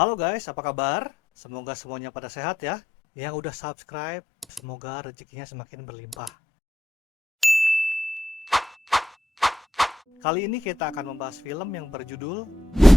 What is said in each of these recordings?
Halo guys, apa kabar? Semoga semuanya pada sehat ya. Yang udah subscribe, semoga rezekinya semakin berlimpah. Kali ini kita akan membahas film yang berjudul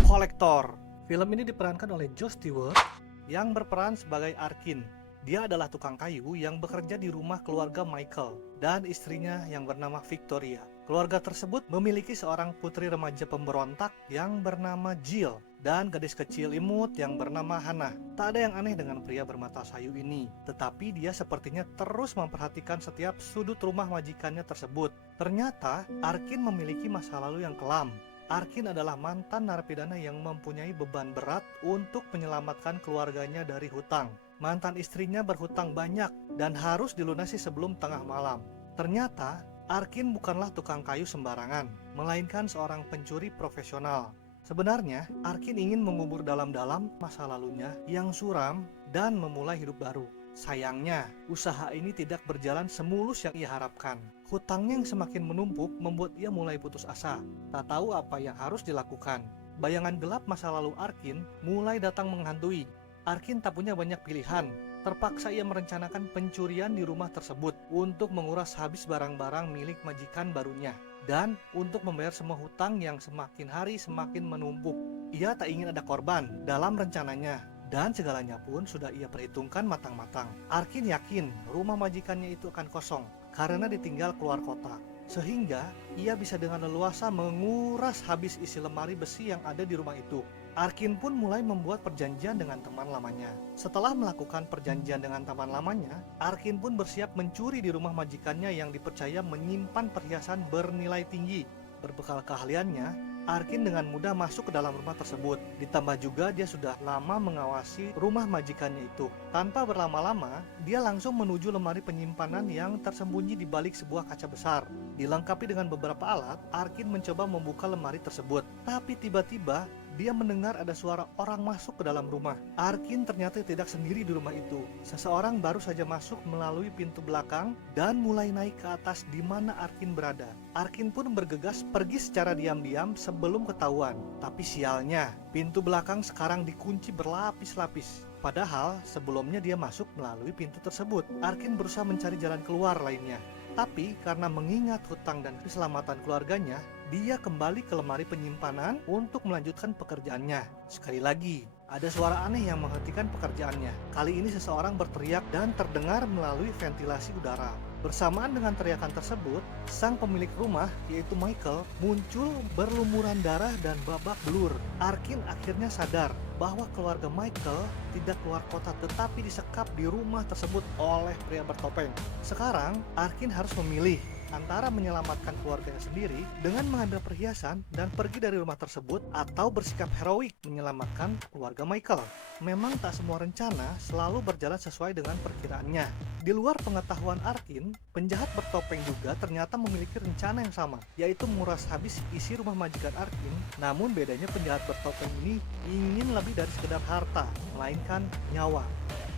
Collector. Film ini diperankan oleh Josh Stewart yang berperan sebagai Arkin. Dia adalah tukang kayu yang bekerja di rumah keluarga Michael dan istrinya yang bernama Victoria. Keluarga tersebut memiliki seorang putri remaja pemberontak yang bernama Jill dan gadis kecil imut yang bernama Hannah. Tak ada yang aneh dengan pria bermata sayu ini, tetapi dia sepertinya terus memperhatikan setiap sudut rumah majikannya tersebut. Ternyata, Arkin memiliki masa lalu yang kelam. Arkin adalah mantan narapidana yang mempunyai beban berat untuk menyelamatkan keluarganya dari hutang. Mantan istrinya berhutang banyak dan harus dilunasi sebelum tengah malam. Ternyata, Arkin bukanlah tukang kayu sembarangan, melainkan seorang pencuri profesional. Sebenarnya, Arkin ingin mengubur dalam-dalam masa lalunya yang suram dan memulai hidup baru. Sayangnya, usaha ini tidak berjalan semulus yang ia harapkan. Hutangnya yang semakin menumpuk membuat ia mulai putus asa, tak tahu apa yang harus dilakukan. Bayangan gelap masa lalu Arkin mulai datang menghantui. Arkin tak punya banyak pilihan. Terpaksa ia merencanakan pencurian di rumah tersebut untuk menguras habis barang-barang milik majikan barunya dan untuk membayar semua hutang yang semakin hari semakin menumpuk. Ia tak ingin ada korban dalam rencananya dan segalanya pun sudah ia perhitungkan matang-matang. Arkin yakin rumah majikannya itu akan kosong karena ditinggal keluar kota, sehingga ia bisa dengan leluasa menguras habis isi lemari besi yang ada di rumah itu. Arkin pun mulai membuat perjanjian dengan teman lamanya. Setelah melakukan perjanjian dengan teman lamanya, Arkin pun bersiap mencuri di rumah majikannya yang dipercaya menyimpan perhiasan bernilai tinggi. Berbekal keahliannya, Arkin dengan mudah masuk ke dalam rumah tersebut. Ditambah juga dia sudah lama mengawasi rumah majikannya itu. Tanpa berlama-lama, dia langsung menuju lemari penyimpanan yang tersembunyi di balik sebuah kaca besar. Dilengkapi dengan beberapa alat, Arkin mencoba membuka lemari tersebut. Tapi tiba-tiba, dia mendengar ada suara orang masuk ke dalam rumah. Arkin ternyata tidak sendiri di rumah itu. Seseorang baru saja masuk melalui pintu belakang dan mulai naik ke atas di mana Arkin berada. Arkin pun bergegas pergi secara diam-diam sebelum ketahuan. Tapi sialnya, pintu belakang sekarang dikunci berlapis-lapis. Padahal sebelumnya dia masuk melalui pintu tersebut. Arkin berusaha mencari jalan keluar lainnya. Tapi karena mengingat hutang dan keselamatan keluarganya, dia kembali ke lemari penyimpanan untuk melanjutkan pekerjaannya. Sekali lagi, ada suara aneh yang menghentikan pekerjaannya. Kali ini seseorang berteriak dan terdengar melalui ventilasi udara. Bersamaan dengan teriakan tersebut, sang pemilik rumah, yaitu Michael, muncul berlumuran darah dan babak belur. Arkin akhirnya sadar bahwa keluarga Michael tidak keluar kota tetapi disekap di rumah tersebut oleh pria bertopeng. Sekarang, Arkin harus memilih antara menyelamatkan keluarganya sendiri dengan mengambil perhiasan dan pergi dari rumah tersebut atau bersikap heroik menyelamatkan keluarga Michael. Memang tak semua rencana selalu berjalan sesuai dengan perkiraannya. Di luar pengetahuan Arkin, penjahat bertopeng juga ternyata memiliki rencana yang sama, yaitu menguras habis isi rumah majikan Arkin. Namun bedanya penjahat bertopeng ini ingin lebih dari sekedar harta, melainkan nyawa.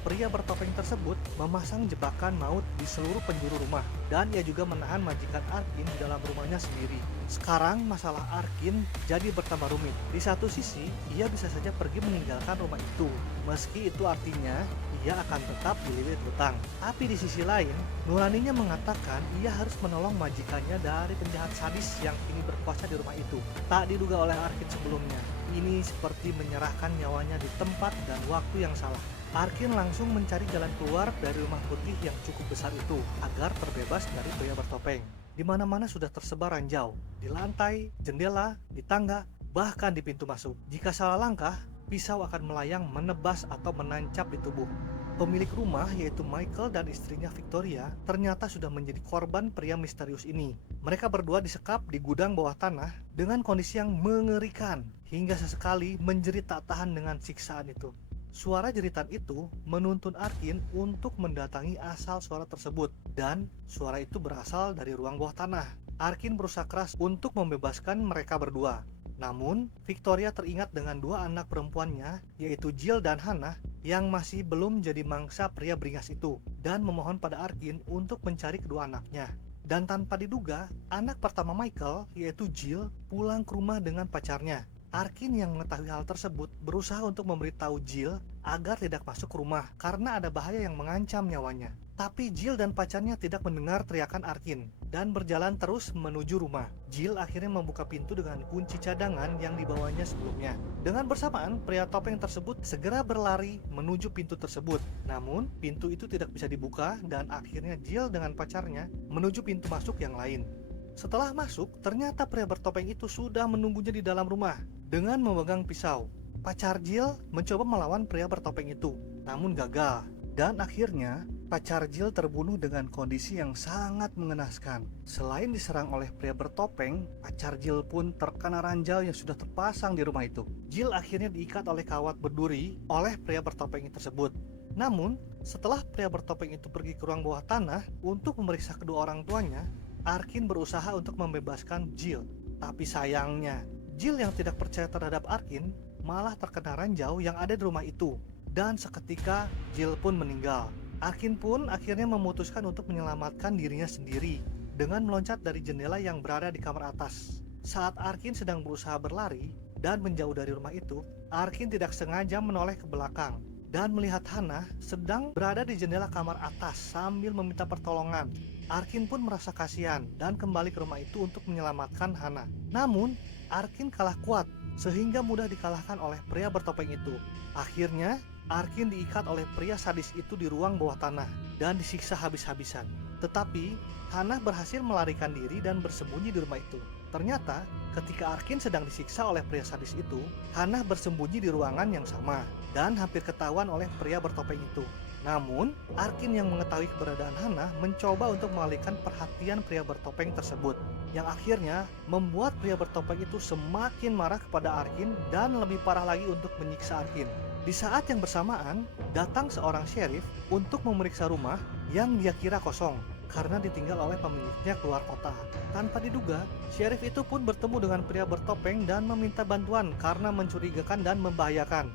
Pria bertopeng tersebut memasang jebakan maut di seluruh penjuru rumah, dan ia juga menahan majikan Arkin di dalam rumahnya sendiri. Sekarang masalah Arkin jadi bertambah rumit. Di satu sisi, ia bisa saja pergi meninggalkan rumah itu, meski itu artinya ia akan tetap dililit hutang. Tapi di sisi lain, nuraninya mengatakan ia harus menolong majikannya dari penjahat sadis yang kini berkuasa di rumah itu. Tak diduga oleh Arkin sebelumnya, ini seperti menyerahkan nyawanya di tempat dan waktu yang salah. Arkin langsung mencari jalan keluar dari rumah putih yang cukup besar itu agar terbebas dari pria bertopeng. Di mana-mana sudah tersebar ranjau, di lantai, jendela, di tangga, bahkan di pintu masuk. Jika salah langkah, pisau akan melayang menebas atau menancap di tubuh. Pemilik rumah, yaitu Michael dan istrinya Victoria, ternyata sudah menjadi korban pria misterius ini. Mereka berdua disekap di gudang bawah tanah dengan kondisi yang mengerikan, hingga sesekali menjerit tak tahan dengan siksaan itu. Suara jeritan itu menuntun Arkin untuk mendatangi asal suara tersebut, dan suara itu berasal dari ruang bawah tanah. Arkin berusaha keras untuk membebaskan mereka berdua. Namun, Victoria teringat dengan dua anak perempuannya, yaitu Jill dan Hannah, yang masih belum jadi mangsa pria beringas itu, dan memohon pada Arkin untuk mencari kedua anaknya. Dan tanpa diduga, anak pertama Michael, yaitu Jill, pulang ke rumah dengan pacarnya. Arkin yang mengetahui hal tersebut berusaha untuk memberitahu Jill agar tidak masuk rumah karena ada bahaya yang mengancam nyawanya. Tapi Jill dan pacarnya tidak mendengar teriakan Arkin dan berjalan terus menuju rumah. Jill akhirnya membuka pintu dengan kunci cadangan yang dibawanya sebelumnya. Dengan bersamaan, pria topeng tersebut segera berlari menuju pintu tersebut. Namun, pintu itu tidak bisa dibuka dan akhirnya Jill dengan pacarnya menuju pintu masuk yang lain. Setelah masuk, ternyata pria bertopeng itu sudah menunggunya di dalam rumah dengan memegang pisau. Pacar Jill mencoba melawan pria bertopeng itu, namun gagal. Dan akhirnya, pacar Jill terbunuh dengan kondisi yang sangat mengenaskan. Selain diserang oleh pria bertopeng, pacar Jill pun terkena ranjau yang sudah terpasang di rumah itu. Jill akhirnya diikat oleh kawat berduri oleh pria bertopeng tersebut. Namun, setelah pria bertopeng itu pergi ke ruang bawah tanah untuk memeriksa kedua orang tuanya, Arkin berusaha untuk membebaskan Jill. Tapi sayangnya, Jill yang tidak percaya terhadap Arkin malah terkena ranjau yang ada di rumah itu. Dan seketika Jill pun meninggal. Arkin pun akhirnya memutuskan untuk menyelamatkan dirinya sendiri dengan meloncat dari jendela yang berada di kamar atas. Saat Arkin sedang berusaha berlari dan menjauh dari rumah itu, Arkin tidak sengaja menoleh ke belakang dan melihat Hannah sedang berada di jendela kamar atas sambil meminta pertolongan. Arkin pun merasa kasihan dan kembali ke rumah itu untuk menyelamatkan Hannah. Namun, Arkin kalah kuat sehingga mudah dikalahkan oleh pria bertopeng itu. Akhirnya, Arkin diikat oleh pria sadis itu di ruang bawah tanah dan disiksa habis-habisan. Tetapi, Hannah berhasil melarikan diri dan bersembunyi di rumah itu. Ternyata, ketika Arkin sedang disiksa oleh pria sadis itu, Hannah bersembunyi di ruangan yang sama dan hampir ketahuan oleh pria bertopeng itu. Namun, Arkin yang mengetahui keberadaan Hannah mencoba untuk mengalihkan perhatian pria bertopeng tersebut, yang akhirnya membuat pria bertopeng itu semakin marah kepada Arkin dan lebih parah lagi untuk menyiksa Arkin. Di saat yang bersamaan, datang seorang sheriff untuk memeriksa rumah yang dia kira kosong karena ditinggal oleh pemiliknya keluar kota. Tanpa diduga, sheriff itu pun bertemu dengan pria bertopeng dan meminta bantuan karena mencurigakan dan membahayakan.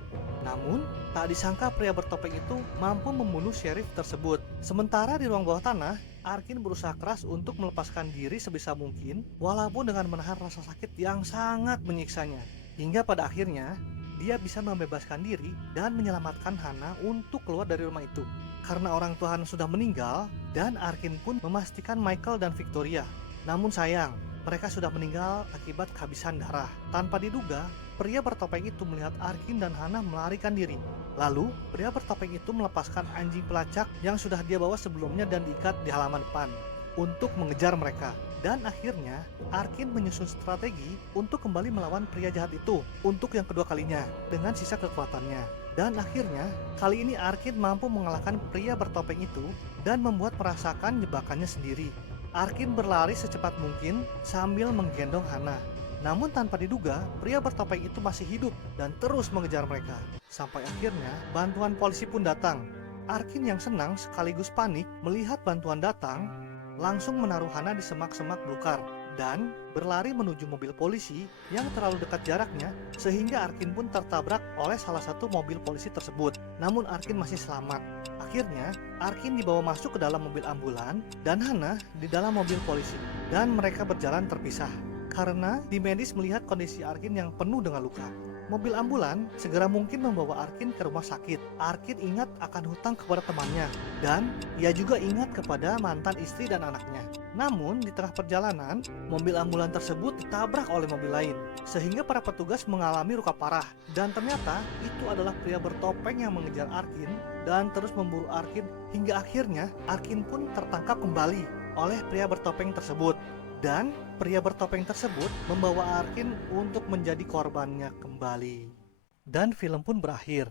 Namun, tak disangka pria bertopeng itu mampu membunuh sheriff tersebut. Sementara di ruang bawah tanah, Arkin berusaha keras untuk melepaskan diri sebisa mungkin walaupun dengan menahan rasa sakit yang sangat menyiksanya. Hingga pada akhirnya, dia bisa membebaskan diri dan menyelamatkan Hannah untuk keluar dari rumah itu. Karena orang tua Hannah sudah meninggal, dan Arkin pun memastikan Michael dan Victoria. Namun sayang, mereka sudah meninggal akibat kehabisan darah. Tanpa diduga, pria bertopeng itu melihat Arkin dan Hannah melarikan diri. Lalu, pria bertopeng itu melepaskan anjing pelacak yang sudah dia bawa sebelumnya dan diikat di halaman depan untuk mengejar mereka. Dan akhirnya, Arkin menyusun strategi untuk kembali melawan pria jahat itu untuk yang kedua kalinya dengan sisa kekuatannya. Dan akhirnya, kali ini Arkin mampu mengalahkan pria bertopeng itu dan membuat merasakan jebakannya sendiri. Arkin berlari secepat mungkin sambil menggendong Hannah. Namun tanpa diduga, pria bertopeng itu masih hidup dan terus mengejar mereka. Sampai akhirnya, bantuan polisi pun datang. Arkin yang senang sekaligus panik melihat bantuan datang, langsung menaruh Hannah di semak-semak belukar dan berlari menuju mobil polisi yang terlalu dekat jaraknya sehingga Arkin pun tertabrak oleh salah satu mobil polisi tersebut. Namun Arkin masih selamat. Akhirnya, Arkin dibawa masuk ke dalam mobil ambulan dan Hannah di dalam mobil polisi dan mereka berjalan terpisah karena tim medis melihat kondisi Arkin yang penuh dengan luka. Mobil ambulan segera mungkin membawa Arkin ke rumah sakit. Arkin ingat akan hutang kepada temannya dan ia juga ingat kepada mantan istri dan anaknya. Namun di tengah perjalanan, mobil ambulan tersebut ditabrak oleh mobil lain sehingga para petugas mengalami luka parah. Dan ternyata itu adalah pria bertopeng yang mengejar Arkin dan terus memburu Arkin hingga akhirnya Arkin pun tertangkap kembali oleh pria bertopeng tersebut. Dan pria bertopeng tersebut membawa Arkin untuk menjadi korbannya kembali. Dan film pun berakhir.